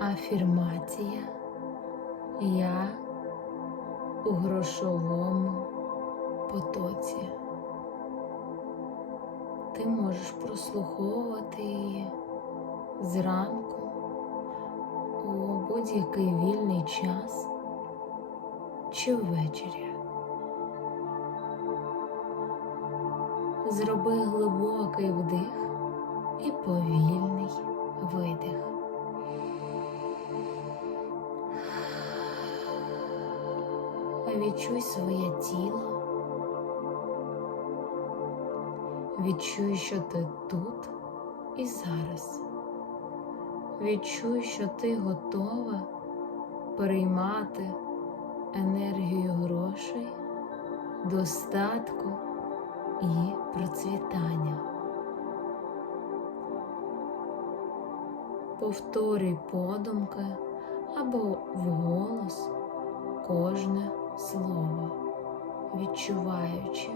Афірмація Я у грошовому потоці. Ти можеш прослуховувати її зранку у будь-який вільний час чи ввечері. Зроби глибокий вдих і повільний видих. Відчуй своє тіло. Відчуй, що ти тут і зараз. Відчуй, що ти готова приймати енергію грошей, достатку і процвітання. Повторюй подумки або вголос кожне слово, відчуваючи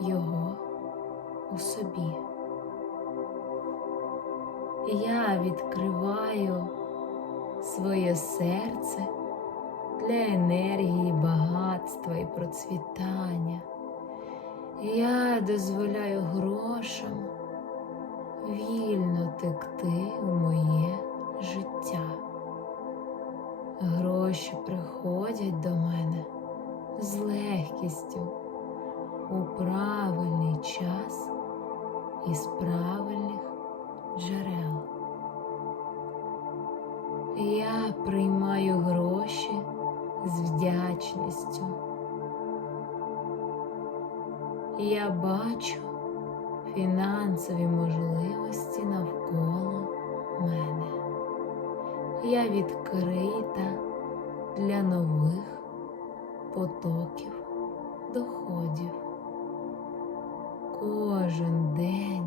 його у собі. Я відкриваю своє серце для енергії, багатства і процвітання. Я дозволяю грошам вільно текти у моє життя. Гроші приходять до мене з легкістю у правильний час із правильних джерел. Я приймаю гроші з вдячністю. Я бачу фінансові можливості навколо мене. Я відкрита для нових потоків доходів. Кожен день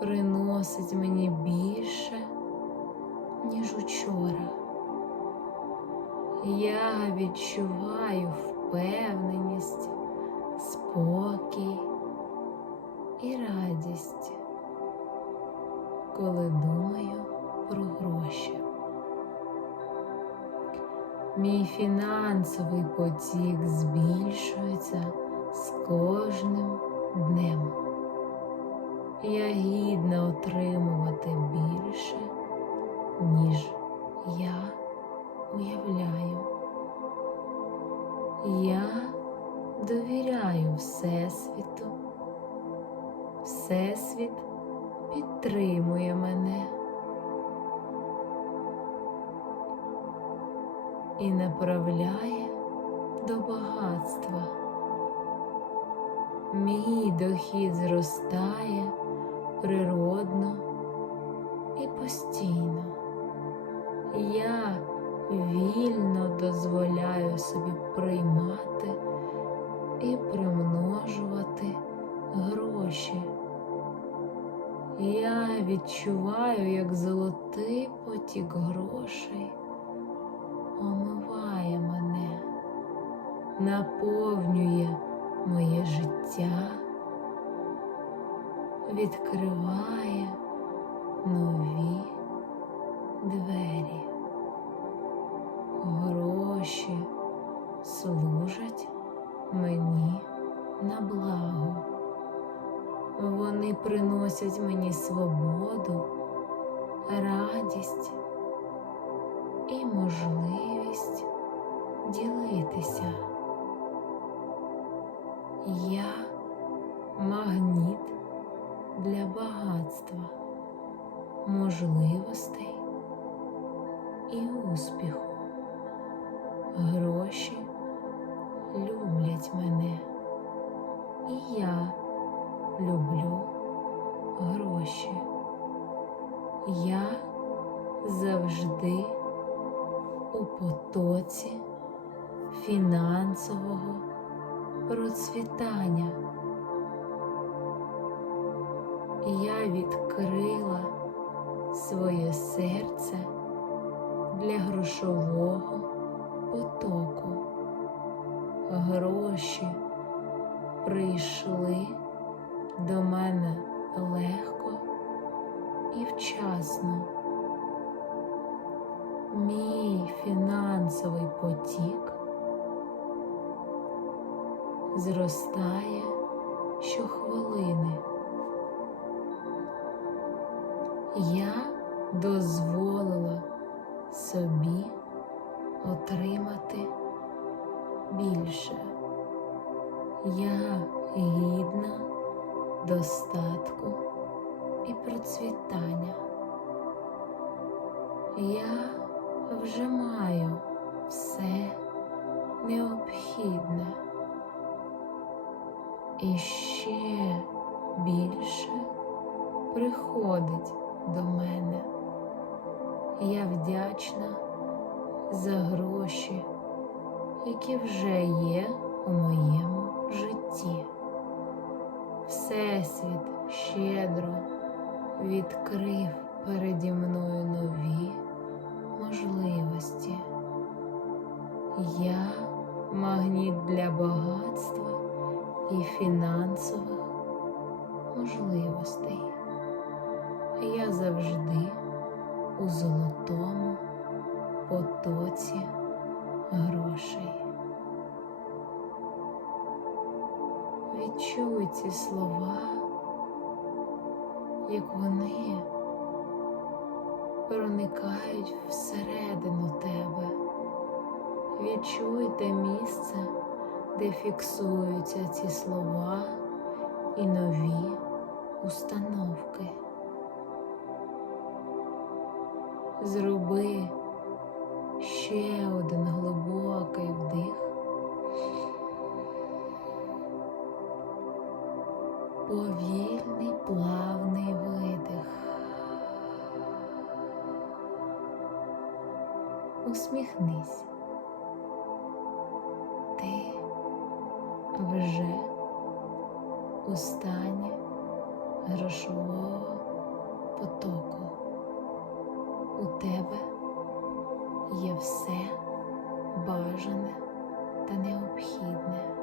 приносить мені більше, ніж учора. Я відчуваю впевненість, спокій і радість, коли думаю Мій фінансовий потік збільшується з кожним днем. Я гідна отримувати більше, ніж я уявляю. Я довіряю Всесвіту. Всесвіт підтримує мене і направляє до багатства. Мій дохід зростає природно і постійно. Я вільно дозволяю собі приймати і примножувати гроші. Я відчуваю, як золотий потік грошей омиває мене, наповнює моє життя, відкриває нові двері. Гроші служать мені на благо. Вони приносять мені свободу, радість і можливість ділитися. Я магніт для багатства, можливостей і успіху. Гроші люблять мене, і я люблю гроші. Я завжди у потоці фінансового процвітання. Я відкрила своє серце для грошового потоку. Гроші прийшли до мене легко і вчасно. Фінансовий потік зростає щохвилини. Я дозволила собі отримати більше. Я гідна достатку і процвітання. Я вже маю все необхідне. І ще більше приходить до мене. Я вдячна за гроші, які вже є у моєму житті. Всесвіт щедро відкрив переді мною нові можливості. Я магніт для багатства і фінансових можливостей. Я завжди у золотому потоці грошей. Відчуй ці слова, як вони проникають всередину тебе. Відчуй те місце, де фіксуються ці слова і нові установки. Зроби ще один глибокий вдих. Повільний плавний видих. Усміхнись. Вже у стані грошового потоку. У тебе є все бажане та необхідне.